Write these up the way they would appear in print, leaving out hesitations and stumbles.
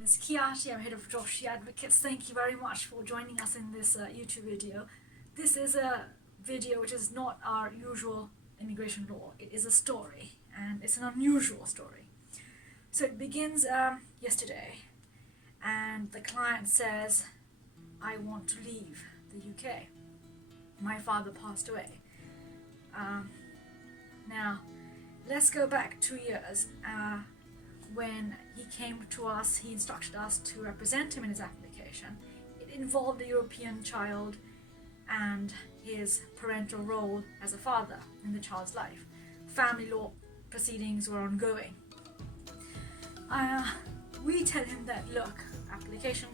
name is Kiati. I'm head of Joshi Advocates. Thank you very much for joining us in this YouTube video. This is a video which is not our usual immigration law. It is a story, and it's an unusual story. So it begins yesterday, and the client says, I want to leave the UK. My father passed away. Now, let's go back 2 years. When he came to us, he instructed us to represent him in his application. It involved a European child and his parental role as a father in the child's life. Family law proceedings were ongoing. We tell him that, look, application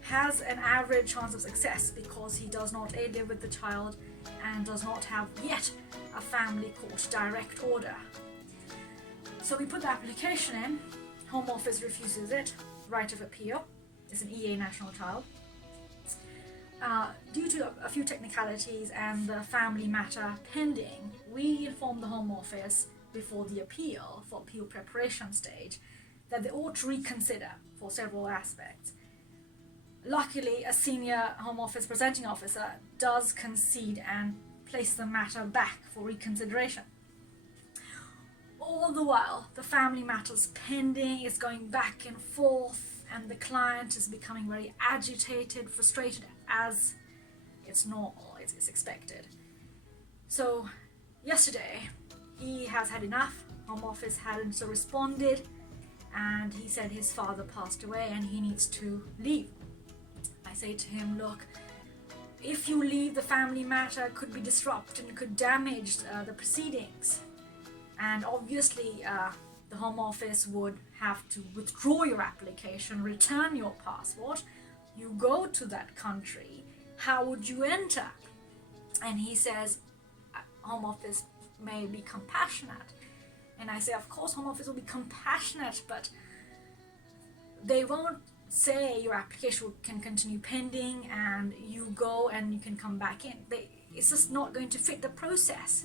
has an average chance of success because he does not live with the child and does not have yet a family court direct order. So we put the application in, Home Office refuses it, right of appeal, it's an EA national child. Due to a few technicalities and the family matter pending, we informed the Home Office before the appeal, for appeal preparation stage, that they ought to reconsider for several aspects. Luckily, a senior Home Office presenting officer does concede and place the matter back for reconsideration. All the while, the family matter's pending, it's going back and forth, and the client is becoming very agitated, frustrated, as it's normal, it's expected. So yesterday, he has had enough. Home Office hadn't so responded, and he said his father passed away and he needs to leave. I say to him, look, if you leave, the family matter could be disrupted and could damage the proceedings. And obviously, the Home Office would have to withdraw your application, return your passport. You go to that country, how would you enter? And he says, Home Office may be compassionate. And I say, of course, Home Office will be compassionate, but they won't say your application can continue pending and you go and you can come back in. It's just not going to fit the process.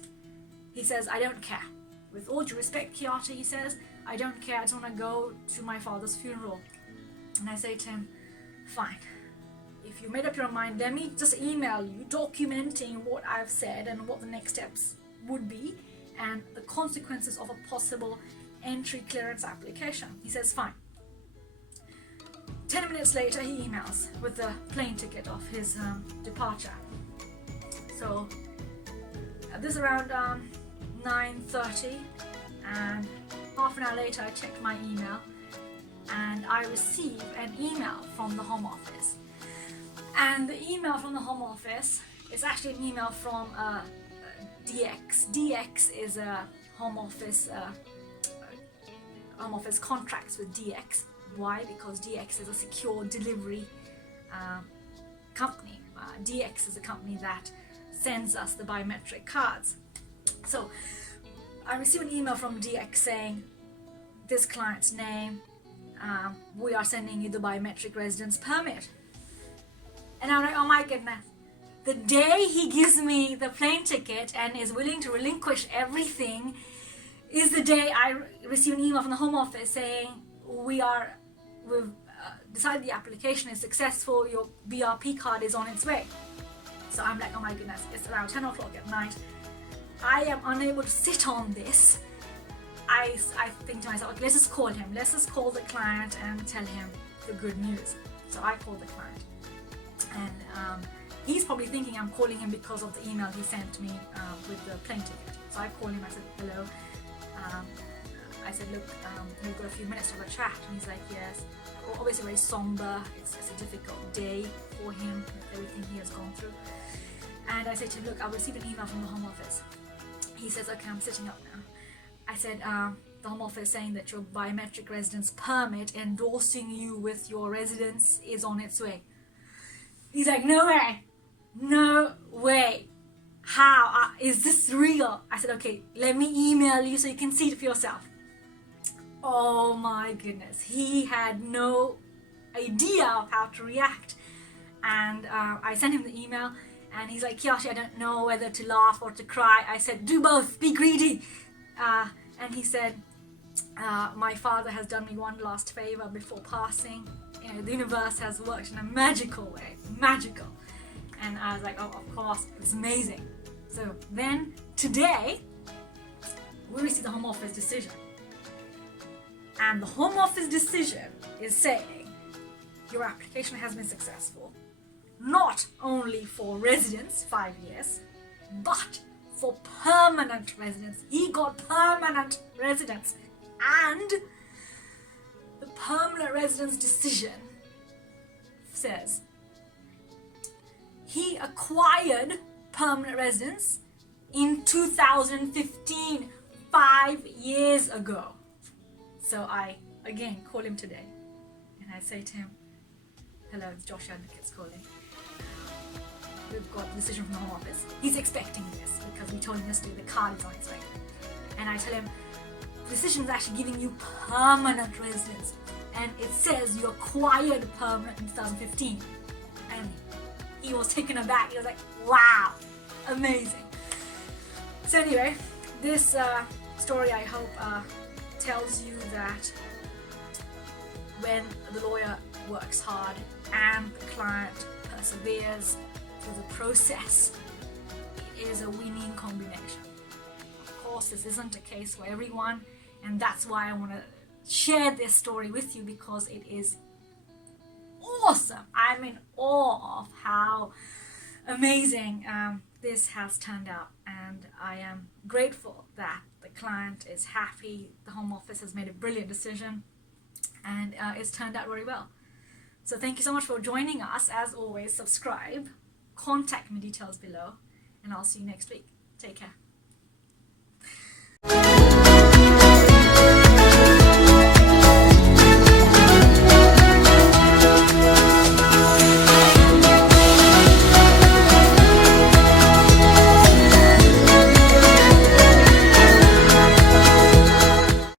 He says, I don't care. With all due respect, Kiati, he says, I don't care, I just want to go to my father's funeral. And I say to him, fine, if you made up your mind, let me just email you documenting what I've said and what the next steps would be and the consequences of a possible entry clearance application. He says, fine. 10 minutes later, he emails with the plane ticket of his departure. So this is around 9:30, and half an hour later I checked my email and I received an email from the Home Office. And the email from the Home Office is actually an email from DX. DX is a Home Office contracts with DX. Why? Because DX is a secure delivery company. DX is a company that sends us the biometric cards. So I received an email from DX saying, this client's name, we are sending you the biometric residence permit. And I'm like, oh my goodness. The day he gives me the plane ticket and is willing to relinquish everything is the day I receive an email from the Home Office saying, we've decided the application is successful, your BRP card is on its way. So I'm like, oh my goodness, it's around 10 o'clock at night. I am unable to sit on this. I think to myself, okay, let's just call him. Let's just call the client and tell him the good news. So I called the client. And he's probably thinking I'm calling him because of the email he sent me with the plane ticket. So I called him, I said, hello. I said, look, we've got a few minutes to have a chat. And he's like, yes. Obviously very somber. It's a difficult day for him with everything he has gone through. And I said to him, look, I've received an email from the Home Office. He says, okay, I'm sitting up now. I said, the Home Office saying that your biometric residence permit endorsing you with your residence is on its way. He's like, no way, no way. How? Is this real? I said, okay, let me email you so you can see it for yourself. Oh my goodness. He had no idea of how to react. And I sent him the email. And he's like, Kiati, I don't know whether to laugh or to cry. I said, do both, be greedy. And he said, My father has done me one last favor before passing. You know, the universe has worked in a magical way, magical. And I was like, oh, of course, it's amazing. So then today, we received the Home Office decision. And the Home Office decision is saying your application has been successful, not only for residence, 5 years, but for permanent residence. He got permanent residence, and the permanent residence decision says he acquired permanent residence in 2015, 5 years ago. So I again call him today and I say to him, hello, it's Joshi Advocates calling. We've got the decision from the Home Office. He's expecting this because we told him yesterday the card is unexpected. And I tell him, the decision is actually giving you permanent residence. And it says you acquired permanent in 2015. And he was taken aback. He was like, wow, amazing. So anyway, this story, I hope, tells you that when the lawyer works hard and the client perseveres through the process, it is a winning combination. Of course, this isn't a case for everyone, and that's why I want to share this story with you, because it is awesome. I'm in awe of how amazing this has turned out, and I am grateful that the client is happy. The Home Office has made a brilliant decision, and it's turned out very well. So thank you so much for joining us. As always, subscribe, contact me, details below, and I'll see you next week. Take care.